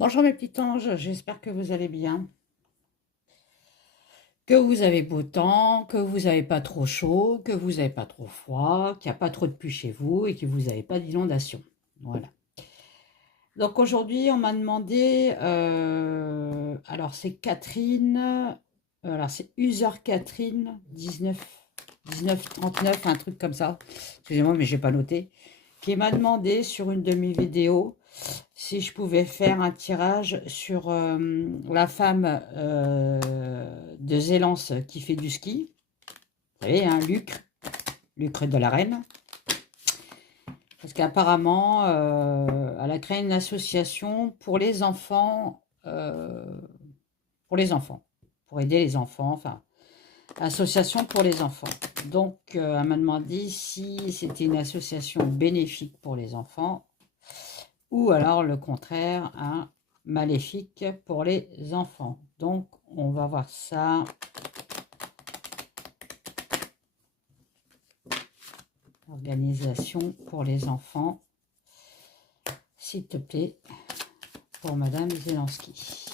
Bonjour mes petits anges, j'espère que vous allez bien, que vous avez beau temps, que vous n'avez pas trop chaud, que vous n'avez pas trop froid, qu'il n'y a pas trop de pluie chez vous et que vous n'avez pas d'inondation. Voilà. Donc aujourd'hui, on m'a demandé, alors c'est Catherine, alors c'est User Catherine 1939, un truc comme ça. Excusez-moi, mais j'ai pas noté. Qui m'a demandé sur une de mes vidéos si je pouvais faire un tirage sur la femme de Zélance qui fait du ski. Vous savez, hein, Lucre de la Reine. Parce qu'apparemment, elle a créé une association pour les enfants, pour aider les enfants, enfin, association pour les enfants. Donc, elle m'a demandé si c'était une association bénéfique pour les enfants ou alors le contraire, hein, maléfique pour les enfants. Donc, on va voir ça. Organisation pour les enfants, s'il te plaît, pour Madame Zelensky.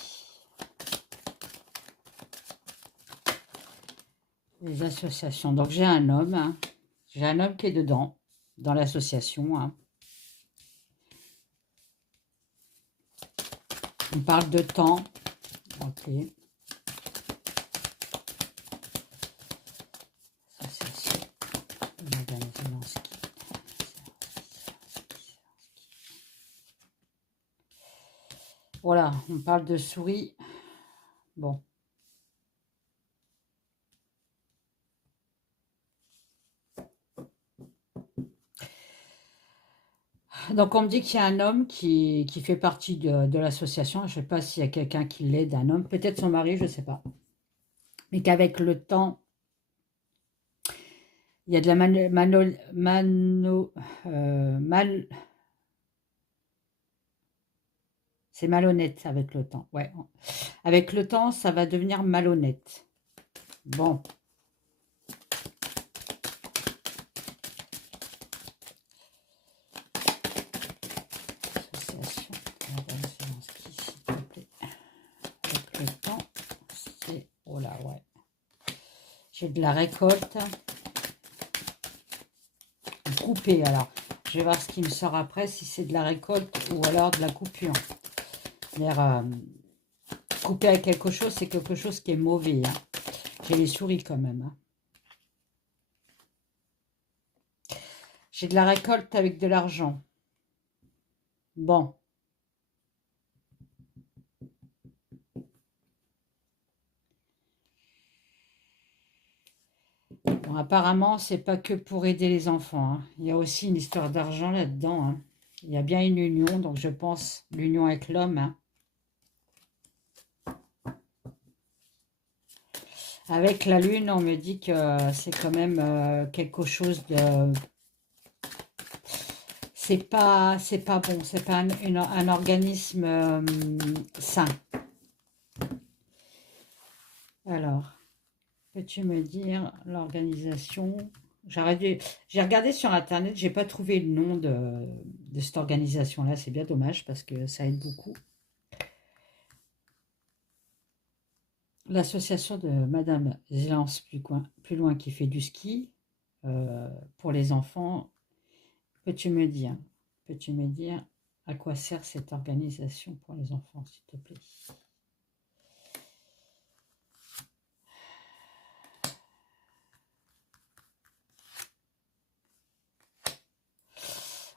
Les associations. Donc, j'ai un homme, hein. J'ai un homme qui est dedans, dans l'association. Hein. On parle de temps. Ok. Association. Madame Zelensky. Voilà, on parle de souris. Bon. Donc, on me dit qu'il y a un homme qui fait partie de l'association. Je ne sais pas s'il y a quelqu'un qui l'aide, un homme. Peut-être son mari, je ne sais pas. Mais qu'avec le temps, il y a de la c'est malhonnête avec le temps. Ouais. Avec le temps, ça va devenir malhonnête. Bon. Association. Madame Zelensky, s'il te plaît. Avec le temps, c'est... Oh là, ouais. J'ai de la récolte. Coupée, alors. Je vais voir ce qui me sort après, si c'est de la récolte ou alors de la coupure. Couper avec quelque chose, c'est quelque chose qui est mauvais. Hein. J'ai les souris quand même. Hein. J'ai de la récolte avec de l'argent. Bon. Bon, apparemment, c'est pas que pour aider les enfants. Hein. Il y a aussi une histoire d'argent là-dedans. Hein. Il y a bien une union, donc je pense l'union avec l'homme. Hein. Avec la lune, on me dit que c'est quand même quelque chose de... C'est pas bon, c'est pas un organisme sain. Alors, peux-tu me dire l'organisation? J'ai regardé sur Internet, j'ai pas trouvé le nom de cette organisation-là. C'est bien dommage parce que ça aide beaucoup. L'association de Madame Zélance plus loin qui fait du ski pour les enfants. Peux-tu me dire à quoi sert cette organisation pour les enfants, s'il te plaît?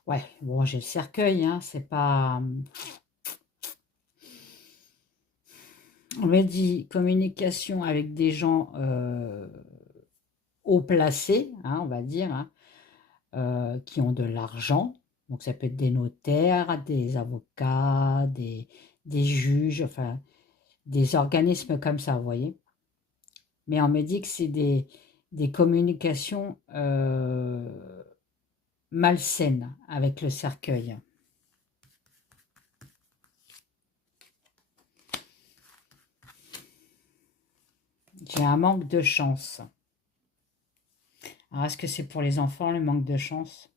Ouais, bon, j'ai le cercueil, hein, c'est pas... On me dit communication avec des gens haut placés, hein, on va dire, hein, qui ont de l'argent. Donc ça peut être des notaires, des avocats, des juges, enfin des organismes comme ça, vous voyez. Mais on me dit que c'est des communications malsaines avec le cercueil. J'ai un manque de chance. Alors, est-ce que c'est pour les enfants, le manque de chance?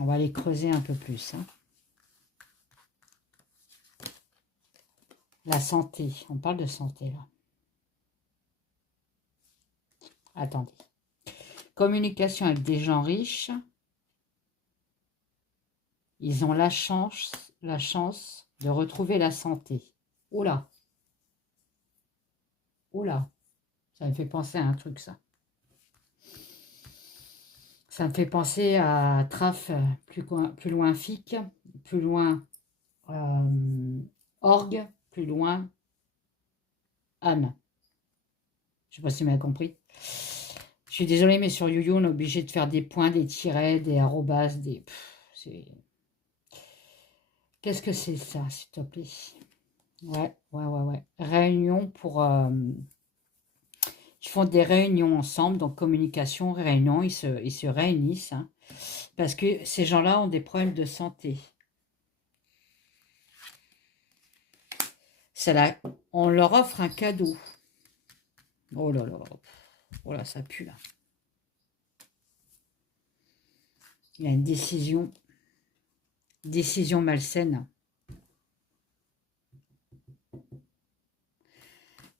On va les creuser un peu plus. Hein. La santé. On parle de santé, là. Attendez. Communication avec des gens riches. Ils ont la chance de retrouver la santé. Oula. Oula. Ça me fait penser à un truc, ça. Ça me fait penser à Traf, plus loin FIC, plus loin Orgue, plus loin Anne. Je sais pas si vous m'avez compris. Je suis désolée, mais sur YouYou, on est obligé de faire des points, des tirets, des arrobas, des... Qu'est-ce que c'est ça, s'il te plaît? Ouais. Réunion pour... Ils font des réunions ensemble, donc communication, réunion, ils se réunissent, hein, parce que ces gens-là ont des problèmes de santé. On leur offre un cadeau. Oh là là, oh là, ça pue là. Il y a une décision malsaine.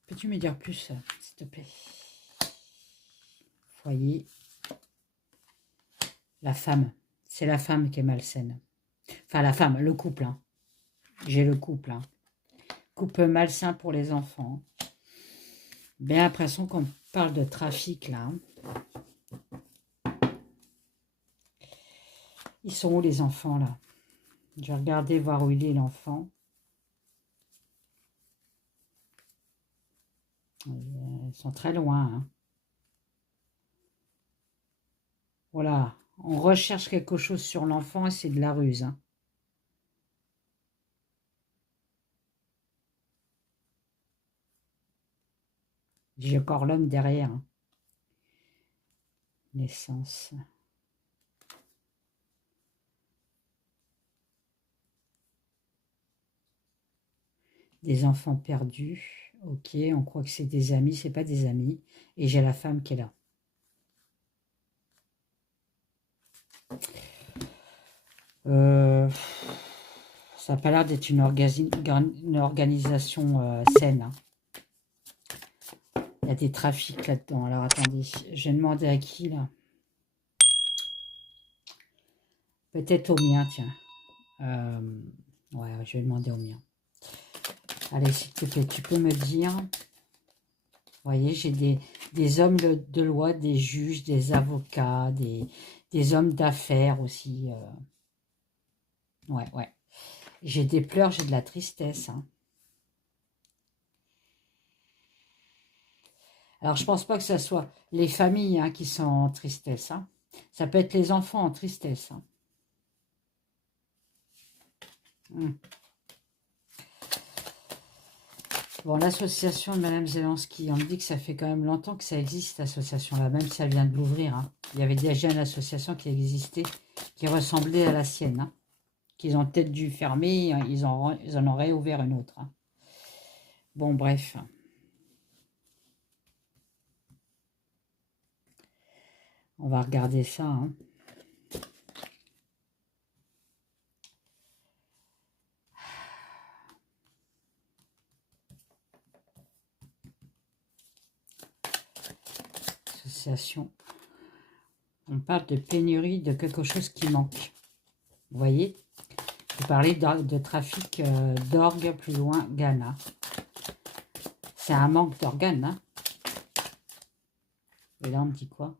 Peux-tu me dire plus, s'il te plaît? Foyer. La femme. C'est la femme qui est malsaine. Enfin, la femme, le couple. Hein. J'ai le couple. Hein. Couple malsain pour les enfants. Bien l'impression qu'on parle de trafic, là. Ils sont où, les enfants, là? Je vais regarder, voir où il est, l'enfant. Ils sont très loin. Hein. Voilà. On recherche quelque chose sur l'enfant et c'est de la ruse. Hein. J'ai encore l'homme derrière. Hein. Naissance. Des enfants perdus. Ok, on croit que c'est des amis. C'est pas des amis. Et j'ai la femme qui est là. Ça n'a pas l'air d'être une organisation saine. Hein. Il y a des trafics là-dedans. Alors attendez, je vais demander à qui là? Peut-être au mien, tiens. Ouais, je vais demander au mien. Allez, s'il te plaît, tu peux me dire. Vous voyez, j'ai des hommes de loi, des juges, des avocats, des hommes d'affaires aussi. Ouais. J'ai des pleurs, j'ai de la tristesse. Hein. Alors, je pense pas que ce soit les familles hein, qui sont en tristesse. Hein. Ça peut être les enfants en tristesse. Hein. Bon, l'association de Madame Zelensky, on me dit que ça fait quand même longtemps que ça existe, cette association-là, même si elle vient de l'ouvrir. Hein. Il y avait déjà une association qui existait, qui ressemblait à la sienne. Hein. Qu'ils ont peut-être dû fermer, ils en auraient ouvert une autre. Hein. Bon, bref. On va regarder ça. Hein. Association. On parle de pénurie de quelque chose qui manque. Vous voyez? Vous parlez de trafic d'orgues plus loin, Ghana. C'est un manque d'organes. Hein. Et là, on me dit quoi?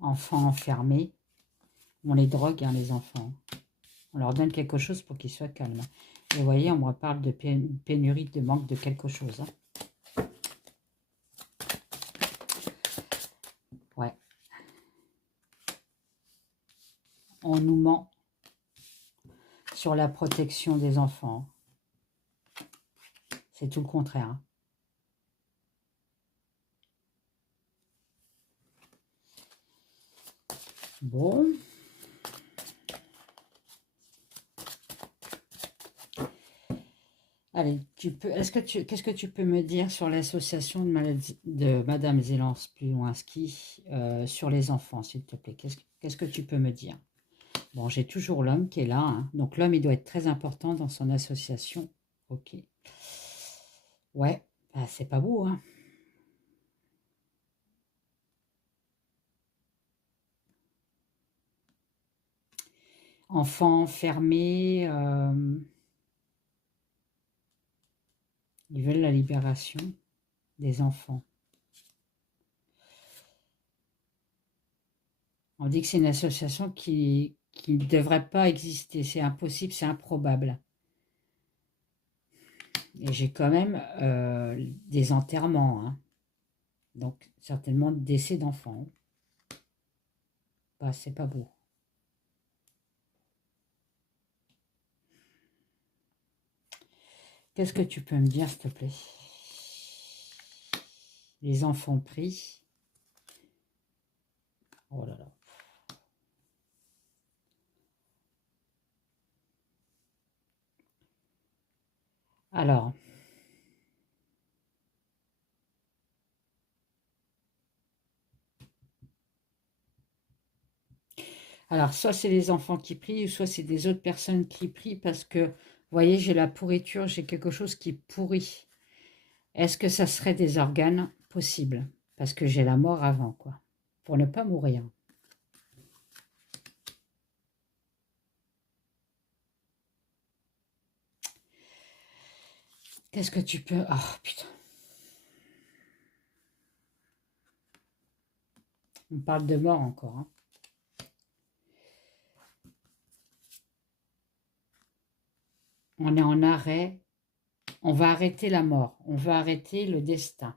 Enfants enfermés. On les drogue, hein, les enfants. On leur donne quelque chose pour qu'ils soient calmes. Et vous voyez, on me parle de pénurie, de manque de quelque chose. Hein. Ouais. On nous ment sur la protection des enfants. C'est tout le contraire. Hein. Bon. Allez, qu'est-ce que tu peux me dire sur l'association de Madame Zelensky sur les enfants, s'il te plaît? Qu'est-ce que tu peux me dire? Bon, j'ai toujours l'homme qui est là, hein. Donc l'homme, il doit être très important dans son association. Ok. Ouais, bah, c'est pas beau, hein. Enfants fermés, ils veulent la libération des enfants. On dit que c'est une association qui ne devrait pas exister. C'est impossible, c'est improbable. Et j'ai quand même des enterrements, hein. Donc certainement décès d'enfants. Bah, c'est pas beau. Qu'est-ce que tu peux me dire, s'il te plaît? Les enfants pris. Oh là là. Alors, soit c'est les enfants qui prient, ou soit c'est des autres personnes qui prient parce que, vous voyez, j'ai la pourriture, j'ai quelque chose qui pourrit. Est-ce que ça serait des organes? Possible. Parce que j'ai la mort avant, quoi. Pour ne pas mourir. Qu'est-ce que tu peux... Oh, putain. On parle de mort encore, hein. On est en arrêt. On va arrêter la mort. On va arrêter le destin.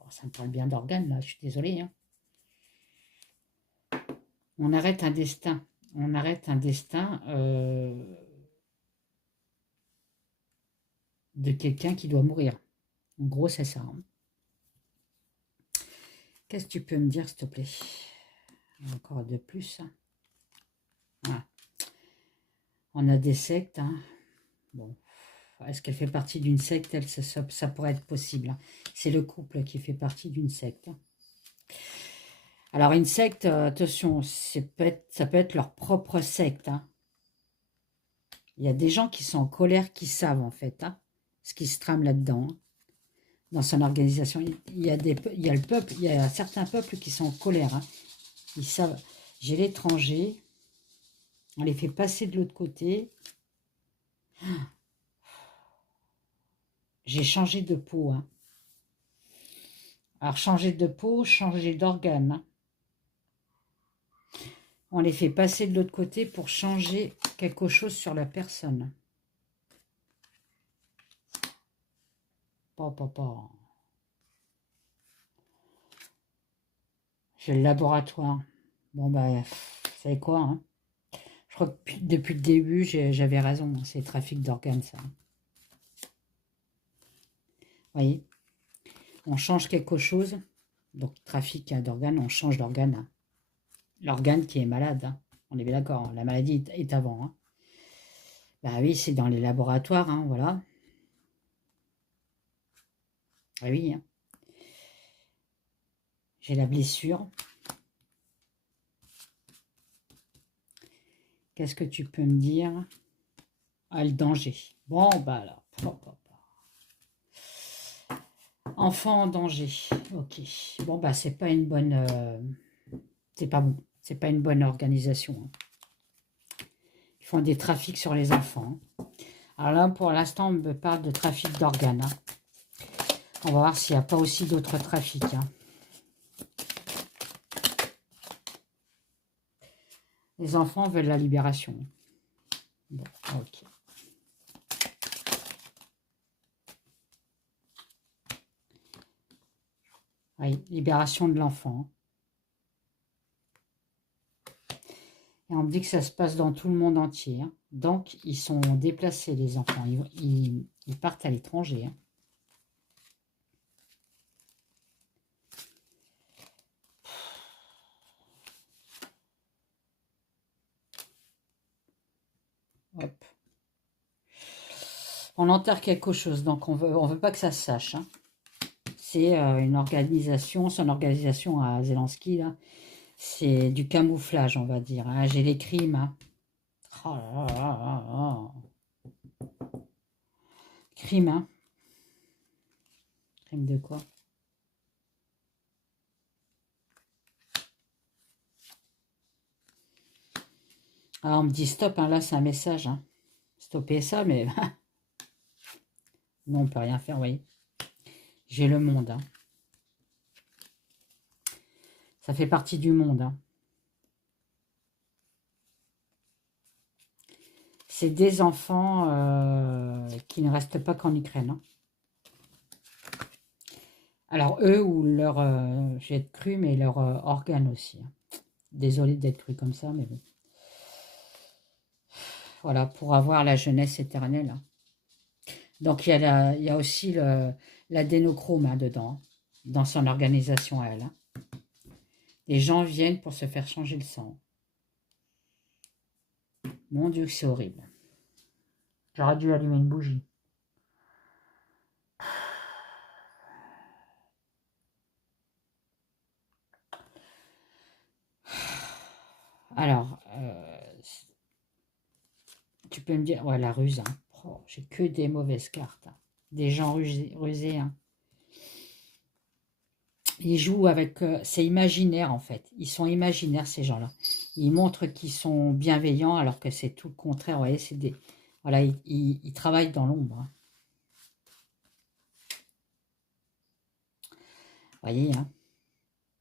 Oh, ça me parle bien d'organes, là. Je suis désolée, hein. On arrête un destin. On arrête un destin de quelqu'un qui doit mourir. En gros, c'est ça, hein. Qu'est-ce que tu peux me dire, s'il te plaît? Encore de plus. Ah. On a des sectes, hein. Bon. Est-ce qu'elle fait partie d'une secte? Ça pourrait être possible, hein. C'est le couple qui fait partie d'une secte. Alors, une secte, attention, ça peut être leur propre secte, hein. Il y a des gens qui sont en colère, qui savent, en fait, hein, ce qui se trame là-dedans, hein. Dans son organisation, il y a le peuple, il y a certains peuples qui sont en colère, hein. Ils savent. J'ai l'étranger, on les fait passer de l'autre côté. J'ai changé de peau, hein. Alors, changer de peau, changer d'organe, hein. On les fait passer de l'autre côté pour changer quelque chose sur la personne. Pas. J'ai le laboratoire. Bon, bah, vous savez quoi, hein? Je crois que depuis le début, j'avais raison, hein. C'est trafic d'organes, ça. Vous voyez? On change quelque chose. Donc, trafic d'organes, on change d'organe, hein. L'organe qui est malade, hein. On est bien d'accord, hein. La maladie est avant, hein. Bah oui, c'est dans les laboratoires, hein, voilà. Ah oui, hein. J'ai la blessure. Qu'est-ce que tu peux me dire? Ah, le danger. Bon, bah alors. Enfant en danger. Ok. Bon, bah, c'est pas une bonne... c'est pas bon. C'est pas une bonne organisation, hein. Ils font des trafics sur les enfants, hein. Alors là, pour l'instant, on me parle de trafic d'organes, hein. On va voir s'il n'y a pas aussi d'autres trafics, hein. Les enfants veulent la libération. Bon, ok. Oui, libération de l'enfant. Et on me dit que ça se passe dans tout le monde entier, hein. Donc, ils sont déplacés, les enfants. Ils partent à l'étranger, hein. Hop. On enterre quelque chose, donc on veut pas que ça se sache. Hein. C'est une organisation, son organisation à Zelensky, là, c'est du camouflage, on va dire. Hein. J'ai les crimes. Hein. Oh là là là là. Crime, hein. Crime de quoi? Ah, on me dit stop, hein, là c'est un message. Hein. Stopper ça, mais non, on peut rien faire, vous voyez. J'ai le monde. Hein. Ça fait partie du monde. Hein. C'est des enfants qui ne restent pas qu'en Ukraine. Hein. Alors eux ou leur, je vais être cru, mais leur organe aussi. Hein. Désolée d'être cru comme ça, mais bon. Voilà, pour avoir la jeunesse éternelle. Hein. Donc il y a aussi l'adénochrome hein, dedans, hein, dans son organisation à elle. Hein. Les gens viennent pour se faire changer le sang. Mon Dieu, c'est horrible. J'aurais dû allumer une bougie. Alors, tu peux me dire, ouais, la ruse, hein. Oh, j'ai que des mauvaises cartes. Hein. Des gens rusés. Hein. Ils jouent avec, c'est imaginaire en fait. Ils sont imaginaires ces gens-là. Ils montrent qu'ils sont bienveillants alors que c'est tout le contraire. Vous voyez, c'est des, voilà, ils travaillent dans l'ombre. Hein. Vous voyez, hein.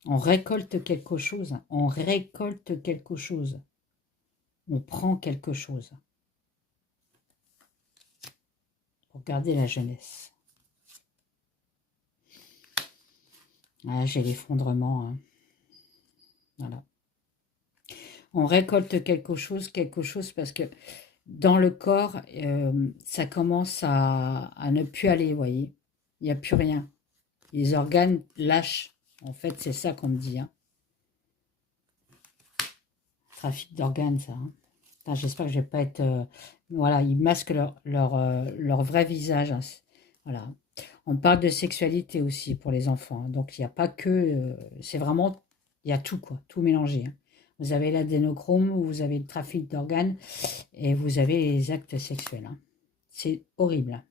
On récolte quelque chose. Hein. On récolte quelque chose. On prend quelque chose. Pour garder la jeunesse. Ah, j'ai l'effondrement. Hein. Voilà. On récolte quelque chose parce que dans le corps, ça commence à ne plus aller, vous voyez. Il n'y a plus rien. Les organes lâchent. En fait, c'est ça qu'on me dit. Hein. Trafic d'organes, ça. Hein. J'espère que je vais pas être... voilà, ils masquent leur vrai visage. Hein. Voilà. On parle de sexualité aussi pour les enfants. Hein. Donc, il n'y a pas que... c'est vraiment... Il y a tout, quoi. Tout mélangé. Hein. Vous avez l'adénochrome, vous avez le trafic d'organes et vous avez les actes sexuels. Hein. C'est horrible.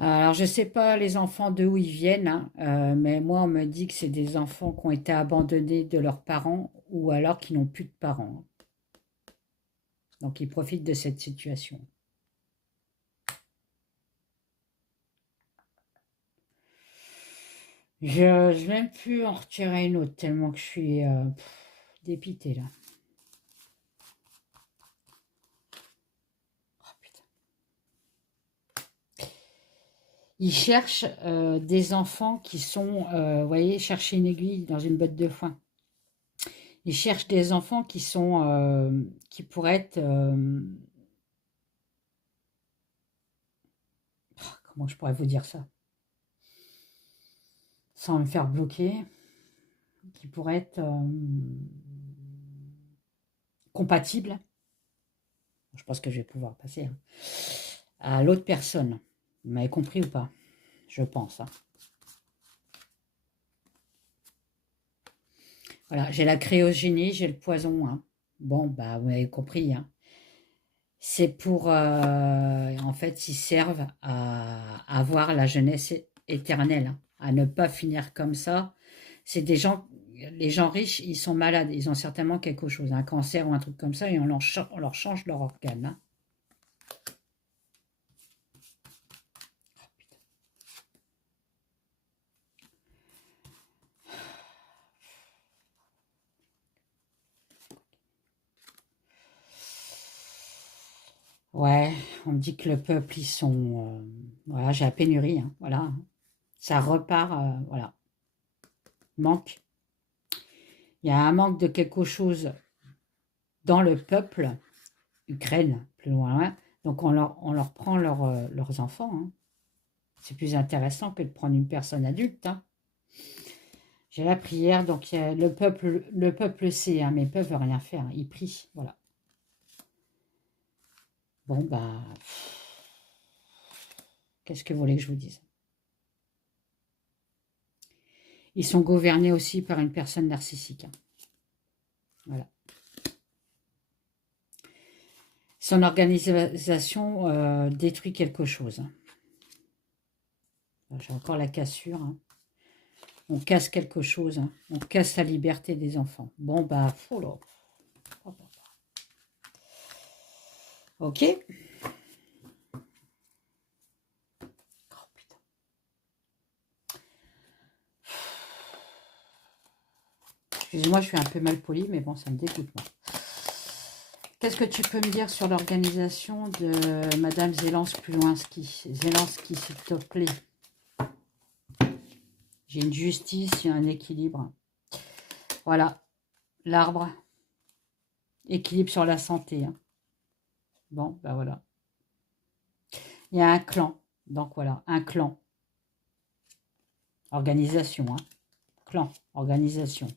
Alors, je ne sais pas les enfants d'où ils viennent, hein, mais moi, on me dit que c'est des enfants qui ont été abandonnés de leurs parents ou alors qui n'ont plus de parents. Hein. Donc, ils profitent de cette situation. Je ne vais même plus en retirer une autre tellement que je suis dépitée là. Oh, putain. Ils cherchent des enfants qui sont, vous voyez, chercher une aiguille dans une botte de foin. Ils cherchent des enfants qui sont, qui pourraient être, comment je pourrais vous dire ça, sans me faire bloquer, qui pourraient être compatibles. Je pense que je vais pouvoir passer hein, à l'autre personne. Vous m'avez compris ou pas? Je pense. Hein. Voilà, j'ai la cryogénie, j'ai le poison. Hein. Bon, bah, vous avez compris. Hein. C'est pour, en fait, ils servent à avoir la jeunesse éternelle, hein, à ne pas finir comme ça. C'est des gens, les gens riches, ils sont malades, ils ont certainement quelque chose, un cancer ou un truc comme ça, et on leur change leur organe. Hein. Ouais, on me dit que le peuple, ils sont... voilà, j'ai la pénurie, hein, voilà. Ça repart, voilà. Manque. Il y a un manque de quelque chose dans le peuple, Ukraine, plus loin. Donc on leur prend leurs enfants. Hein. C'est plus intéressant que de prendre une personne adulte, hein. J'ai la prière, donc le peuple sait, hein, mais ils peuvent rien faire, hein, ils prient, voilà. Bon, bah, qu'est-ce que vous voulez que je vous dise? Ils sont gouvernés aussi par une personne narcissique, hein. Voilà. Son organisation détruit quelque chose, hein. J'ai encore la cassure, hein. On casse quelque chose, hein. On casse la liberté des enfants. Bon, bah, oh là. Ok. Oh, putain. Excusez-moi, je suis un peu mal poli, mais bon, ça me dégoûte, moi. Qu'est-ce que tu peux me dire sur l'organisation de Madame Zelensky, Zelensky, s'il te plaît? J'ai une justice, il y a un équilibre. Voilà, l'arbre. Équilibre sur la santé, hein. Bon, ben voilà. Il y a un clan. Donc voilà, un clan. Organisation, hein. Clan, organisation.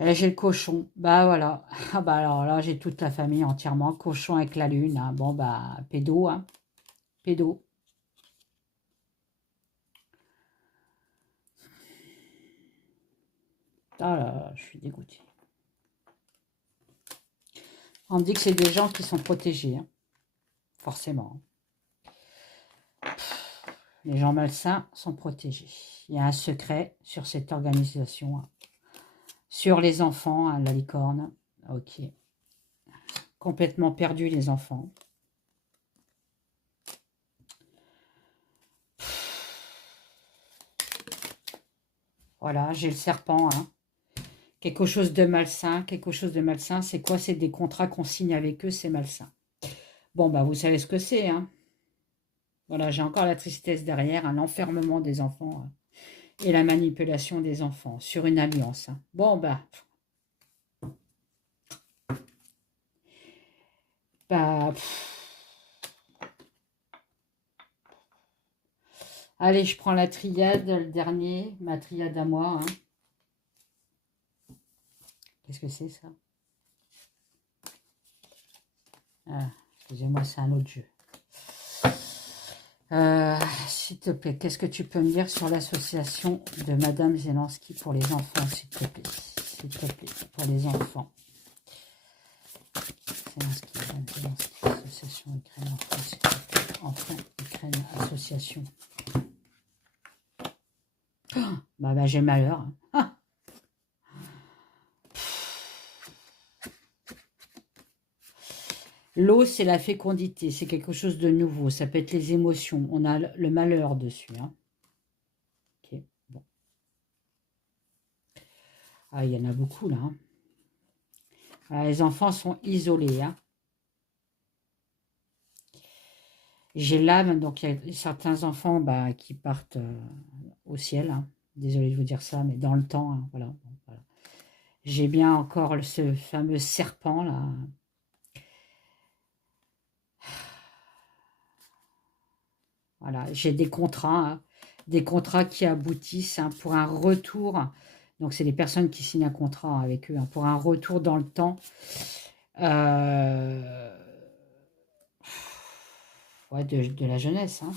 J'ai le cochon. Bah voilà. Ah bah alors là, j'ai toute la famille entièrement. Cochon avec la lune, hein. Bon bah, pédo, hein. Pédo. Ah là là, je suis dégoûtée. On me dit que c'est des gens qui sont protégés, hein. Forcément. Les gens malsains sont protégés. Il y a un secret sur cette organisation, hein. Sur les enfants, hein, la licorne. Ok. Complètement perdu, les enfants. Voilà, j'ai le serpent, hein. Quelque chose de malsain, c'est quoi? C'est des contrats qu'on signe avec eux, c'est malsain. Bon, bah, vous savez ce que c'est, hein. Voilà, j'ai encore la tristesse derrière, un enfermement des enfants, hein, et la manipulation des enfants sur une alliance, hein. Bon, bah, allez, je prends la triade, le dernier, ma triade à moi, hein. Qu'est-ce que c'est, ça? Ah, excusez-moi, c'est un autre jeu. S'il te plaît, qu'est-ce que tu peux me dire sur l'association de Madame Zelensky pour les enfants, s'il te plaît? S'il te plaît, pour les enfants. Zelensky, association Ukraine, enfants, s'il te plaît. Enfants, Ukraine, association. Oh, bah, j'ai malheur, hein. Ah. L'eau, c'est la fécondité, c'est quelque chose de nouveau. Ça peut être les émotions. On a le malheur dessus, hein. Ok, bon. Ah, il y en a beaucoup, là, hein. Ah, les enfants sont isolés, hein. J'ai l'âme, donc il y a certains enfants qui partent au ciel, hein. Désolée de vous dire ça, mais dans le temps, hein, voilà, bon, voilà. J'ai bien encore ce fameux serpent, là. Voilà, j'ai des contrats qui aboutissent, hein, pour un retour. Donc, c'est des personnes qui signent un contrat avec eux, hein, pour un retour dans le temps. Ouais, de la jeunesse, hein.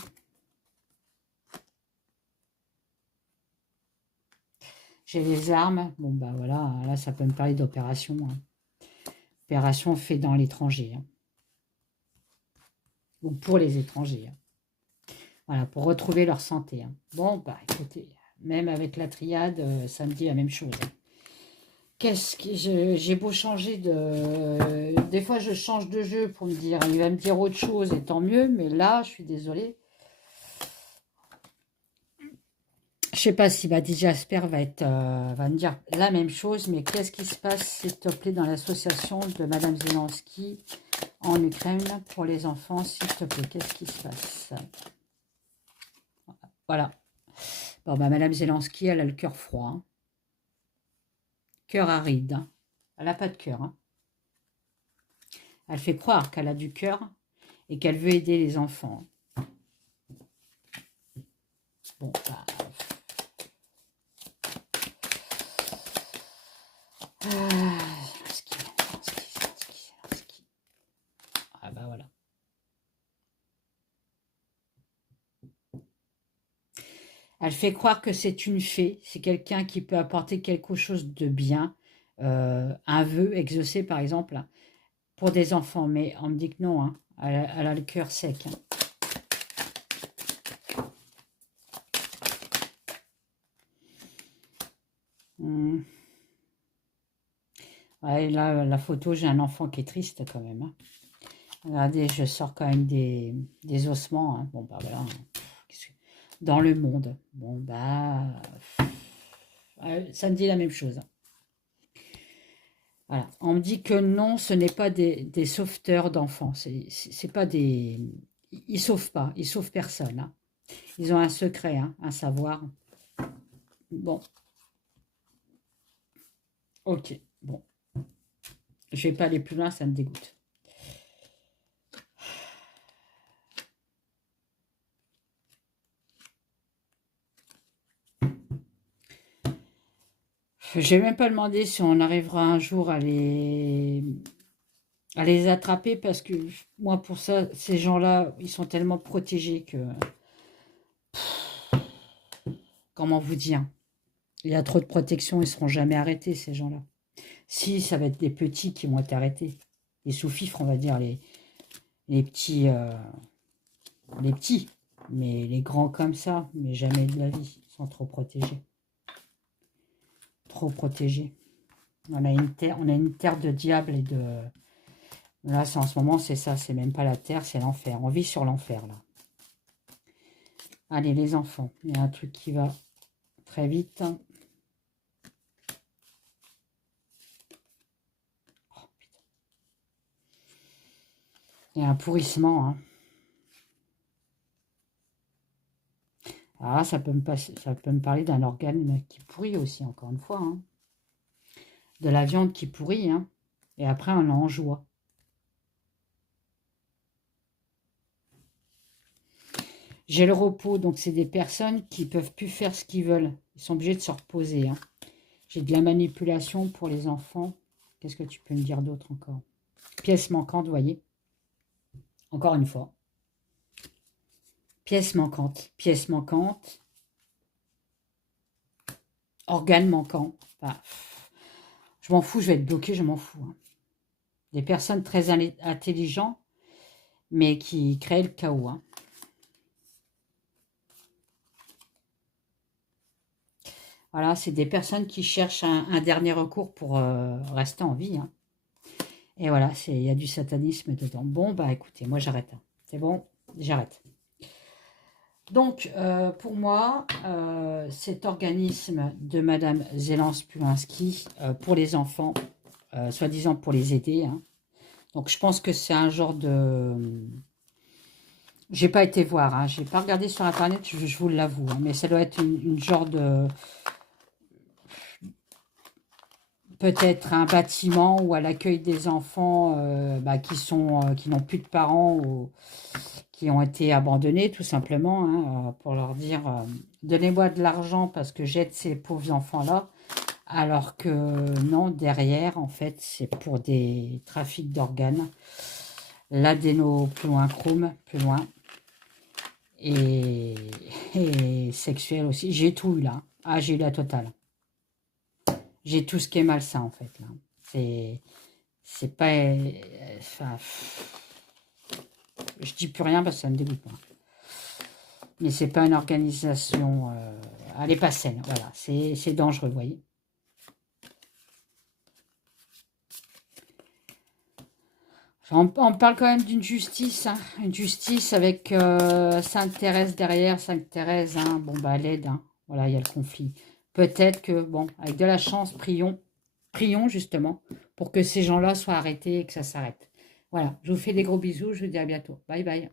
J'ai les armes. Bon, bah voilà, là, ça peut me parler d'opération, hein. Opération faite dans l'étranger, hein. Ou pour les étrangers, hein. Voilà, pour retrouver leur santé, hein. Bon, bah écoutez, même avec la triade, ça me dit la même chose, hein. Qu'est-ce que j'ai beau changer de... Des fois, je change de jeu pour me dire, il va me dire autre chose, et tant mieux, mais là, je suis désolée. Je sais pas si Badi Jasper va me dire la même chose, mais qu'est-ce qui se passe, s'il te plaît, dans l'association de Madame Zelensky en Ukraine pour les enfants, s'il te plaît, qu'est-ce qui se passe? Voilà. Bon, bah, Madame Zelensky, elle a le cœur froid, hein. Cœur aride, hein. Elle n'a pas de cœur, hein. Elle fait croire qu'elle a du cœur et qu'elle veut aider les enfants. Bon, bah, Zelensky, Zelensky. Ah bah voilà. Elle fait croire que c'est une fée, c'est quelqu'un qui peut apporter quelque chose de bien, un vœu exaucé par exemple, hein, pour des enfants, mais on me dit que non, hein, elle a le cœur sec. Hein. Ouais, là, la photo, j'ai un enfant qui est triste quand même. Hein. Regardez, je sors quand même des ossements. Hein. Bon, bah voilà. Hein. Dans le monde. Bon, bah... ça me dit la même chose. Hein. Voilà. On me dit que non, ce n'est pas des sauveteurs d'enfants. C'est pas des... Ils sauvent pas. Ils sauvent personne. Hein. Ils ont un secret, hein, un savoir. Bon. Ok. Bon. Je vais pas aller plus loin, ça me dégoûte. Je n'ai même pas demandé si on arrivera un jour à les attraper parce que moi, pour ça, ces gens-là, ils sont tellement protégés que... Comment vous dire? Il y a trop de protection, ils ne seront jamais arrêtés, ces gens-là. Si, ça va être des petits qui vont être arrêtés. Les sous-fifres, on va dire, les petits... les petits. Mais les grands comme ça, mais jamais de la vie. Ils sont trop protégés. Trop protégés. On a une terre de diable et de... Là, en ce moment, c'est ça. C'est même pas la terre, c'est l'enfer. On vit sur l'enfer, là. Allez, les enfants. Il y a un truc qui va très vite. Oh, il y a un pourrissement. Hein. Ah, ça peut me parler d'un organe qui pourrit aussi, encore une fois. Hein. De la viande qui pourrit. Hein. Et après, on en joie. J'ai le repos, donc c'est des personnes qui ne peuvent plus faire ce qu'ils veulent. Ils sont obligés de se reposer. Hein. J'ai de la manipulation pour les enfants. Qu'est-ce que tu peux me dire d'autre encore? Pièce manquante, vous voyez. Encore une fois. Pièce manquante. Pièce manquante. Organe manquant. Enfin, je m'en fous, je vais être bloqué, je m'en fous. Hein. Des personnes très intelligentes, mais qui créent le chaos. Hein. Voilà, c'est des personnes qui cherchent un dernier recours pour rester en vie. Hein. Et voilà, il y a du satanisme dedans. Bon, bah écoutez, moi j'arrête. Hein. C'est bon, j'arrête. Donc, pour moi, cet organisme de Madame Zelensky pour les enfants, soi-disant pour les aider. Hein. Donc, je pense que c'est un genre de... J'ai pas été voir, hein. J'ai pas regardé sur Internet, je vous l'avoue. Hein, mais ça doit être une genre de... Peut-être un bâtiment où à l'accueil des enfants qui n'ont plus de parents ou qui ont été abandonnés tout simplement, hein, pour leur dire donnez-moi de l'argent parce que j'aide ces pauvres enfants-là, alors que non, derrière, en fait, c'est pour des trafics d'organes, l'adénochrome, plus loin, et sexuel aussi. J'ai tout eu là. Ah, j'ai eu la totale. J'ai tout ce qui est malsain, en fait, là. C'est pas... Enfin, je dis plus rien parce que ça me dégoûte pas. Mais c'est pas une organisation... elle n'est pas saine, voilà. C'est dangereux, vous voyez. On parle quand même d'une justice, hein, une justice avec Sainte Thérèse derrière, Sainte Thérèse, hein, bon bah l'aide, hein, voilà, il y a le conflit. Peut-être que, bon, avec de la chance, prions justement, pour que ces gens-là soient arrêtés et que ça s'arrête. Voilà, je vous fais des gros bisous, je vous dis à bientôt. Bye bye.